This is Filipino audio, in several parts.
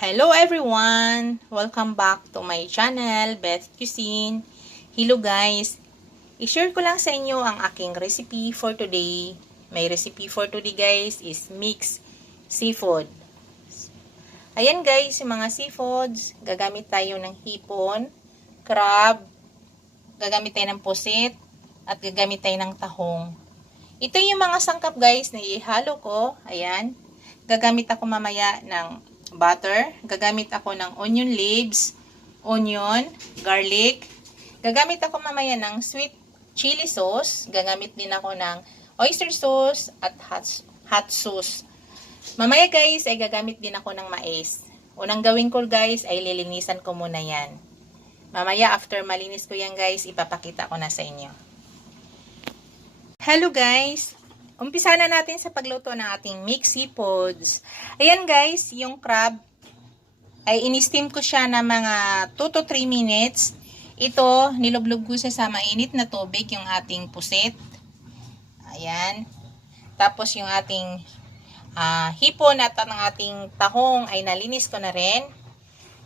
Hello everyone! Welcome back to my channel, Beth Cuisine. Hello guys! I-share ko lang sa inyo ang aking recipe for today. My recipe for today guys is mixed seafood. Ayan guys, yung mga seafoods. Gagamit tayo ng hipon, crab, gagamit tayo ng pusit, at gagamit tayo ng tahong. Ito yung mga sangkap guys na ihalo ko. Ayan. Gagamit ako mamaya ng butter. Gagamit ako ng onion leaves, onion, garlic. Gagamit ako mamaya ng sweet chili sauce. Gagamit din ako ng oyster sauce at hot sauce. Mamaya guys ay gagamit din ako ng mais. Unang gawin ko guys ay lilinisan ko muna yan. Mamaya after malinis ko yan guys, ipapakita ko na sa inyo. Hello guys! Umpisa na natin sa pagluto ng ating mixed seafoods. Ayan guys, yung crab ay in-steam ko siya na mga 2 to 3 minutes. Ito, nilublog ko siya sa mainit na tubig, yung ating pusit. Ayan. Tapos yung ating hipon at ang ating tahong ay nalinis ko na rin.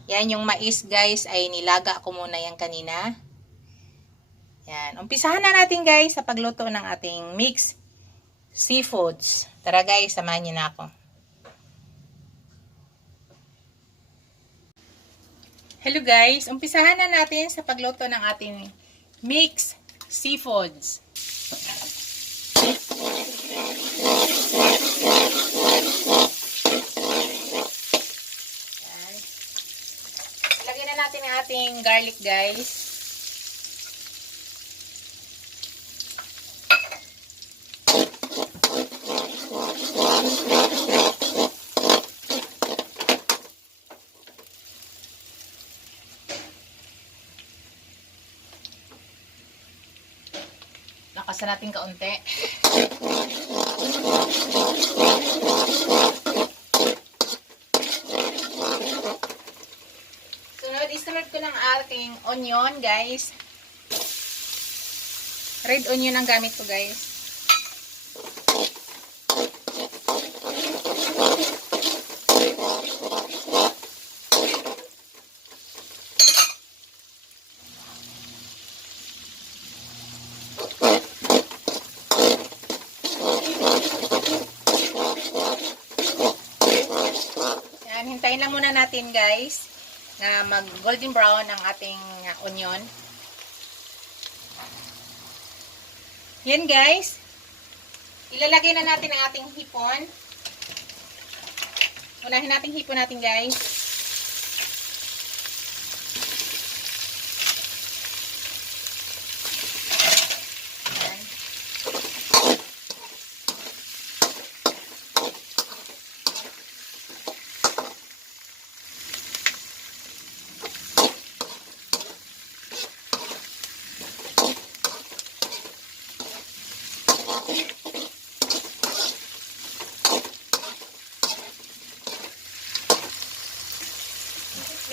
Yan, yung mais guys ay nilaga ko muna yan kanina. Yan. Umpisahan na natin guys sa pagluto ng ating mixed seafoods. Tara guys, samahan niyo na ako. Hello guys, umpisahan na natin sa pagluto ng ating mixed seafoods. Yan. Lagyan na natin ang ating garlic guys. Lakasan natin kaunti. Sunod ko ng ating onion, guys. Red onion ang gamit ko, guys. Hintayin lang muna natin guys na mag golden brown ang ating onion. Yan guys. Ilalagay na natin ang ating hipon. Unahin natin hipon natin guys.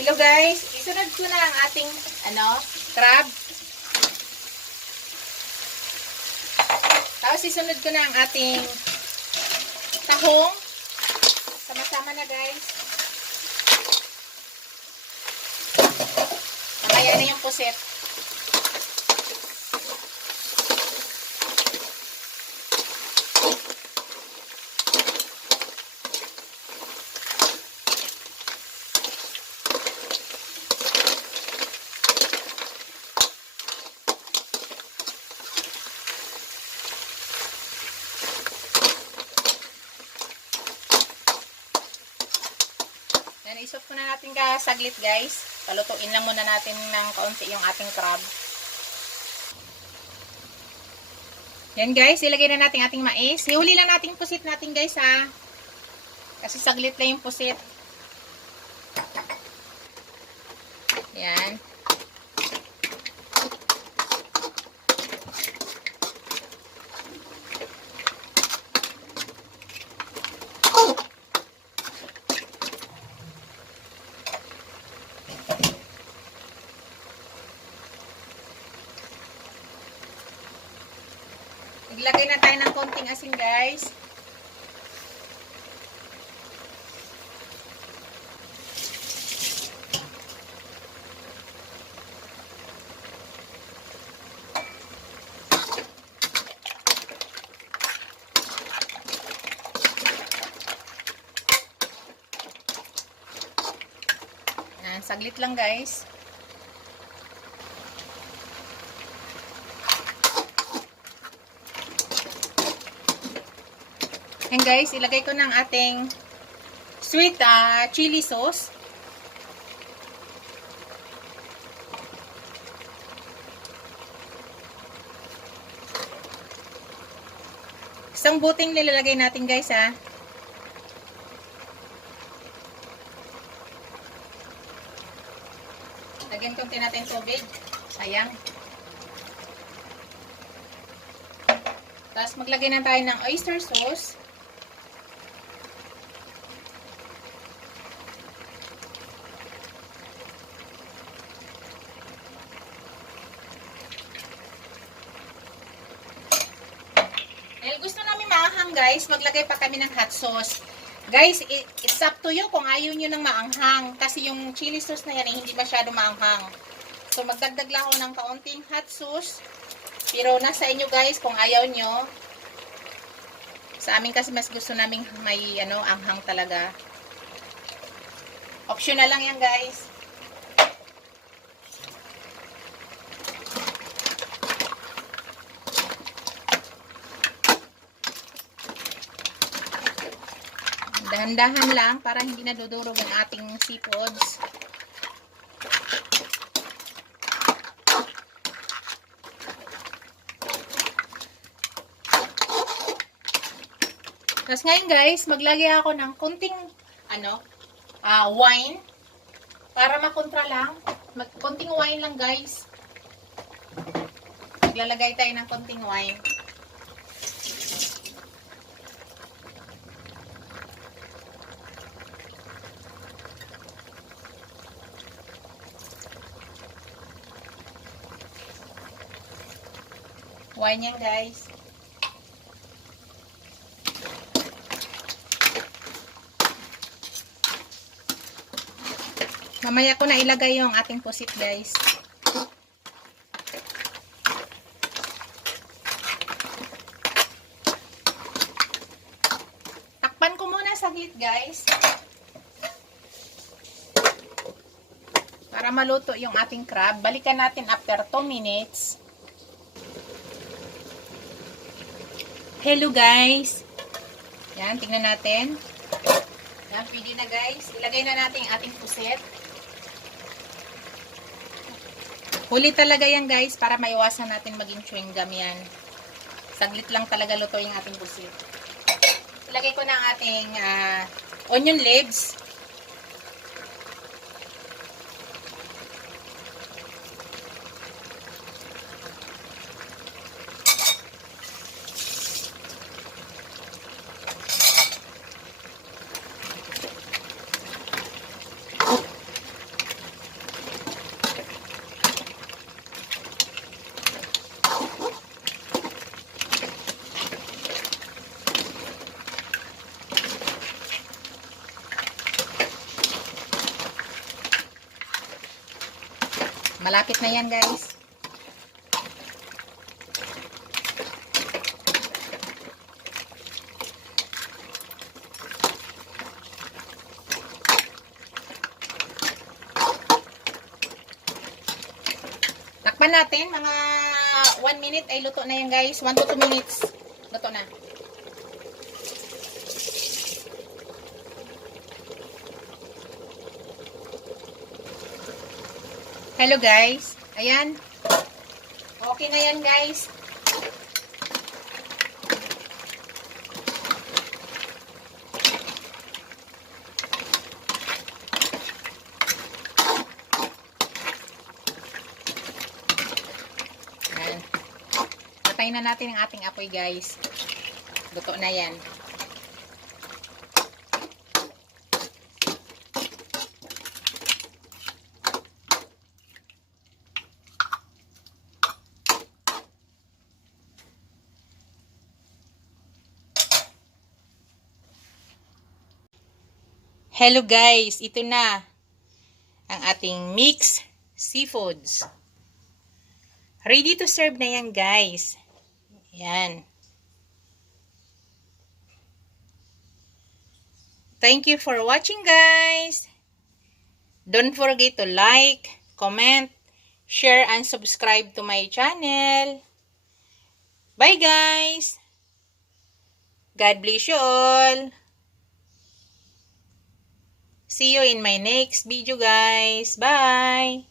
Hello guys, isunod ko na ang ating crab. Tapos isunod ko na ang ating tahong. Sama-sama na guys. Mamaya na yung puset. Isop ko na natin saglit guys. Palutuin lang muna natin ng kaunti yung ating crab. Yan guys, ilagay na natin ating mais. Ihuli lang natin pusit natin guys ha. Kasi saglit lang yung pusit. Yan. Naglagay na tayo ng konting asin guys. Saglit lang guys. And guys, ilagay ko ng ating sweet chili sauce. Isang buting nilalagay natin guys ha. Lagyan konti natin tubig. Sayang. Tapos maglagay na tayo ng oyster sauce. Dahil gusto namin maanghang guys, maglagay pa kami ng hot sauce. Guys, it's up to you kung ayaw nyo ng maanghang. Kasi yung chili sauce na yan hindi masyado maanghang. So magdagdag lang ako ng kaunting hot sauce. Pero nasa inyo guys kung ayaw nyo. Sa amin kasi mas gusto namin may anghang talaga. Optional lang yan guys. Dahan-dahan lang para hindi nadudurog ang ating seafoods. Tapos ngayon guys, maglagay ako ng kunting wine para makontra lang. Kunting wine lang guys. Maglalagay tayo ng kunting wine. Wine yan guys. Mamaya ko na ilagay yung ating pusit guys. Takpan ko muna saglit guys. Para maluto yung ating crab. Balikan natin after 2 minutes. Hello guys. Yan, tingnan natin. Yan, pwede na guys. Ilagay na natin yung ating pusit. Huli talaga yan guys para maiwasan natin maging chewing gum yan. Saglit lang talaga luto yung ating pusit. Ilagay ko na ang ating onion leaves. Malapit na yan guys. Takpan natin mga 1 minute ay luto na yan guys. 1 to 2 minutes. Luto na. Hello guys. Ayan. Okay na yan guys. Ayan. Patayin na natin ang ating apoy guys. Luto na yan. Hello guys, ito na ang ating mixed seafoods. Ready to serve na yan guys. Yan. Thank you for watching guys. Don't forget to like, comment, share, and subscribe to my channel. Bye guys! God bless you all! See you in my next video guys. Bye!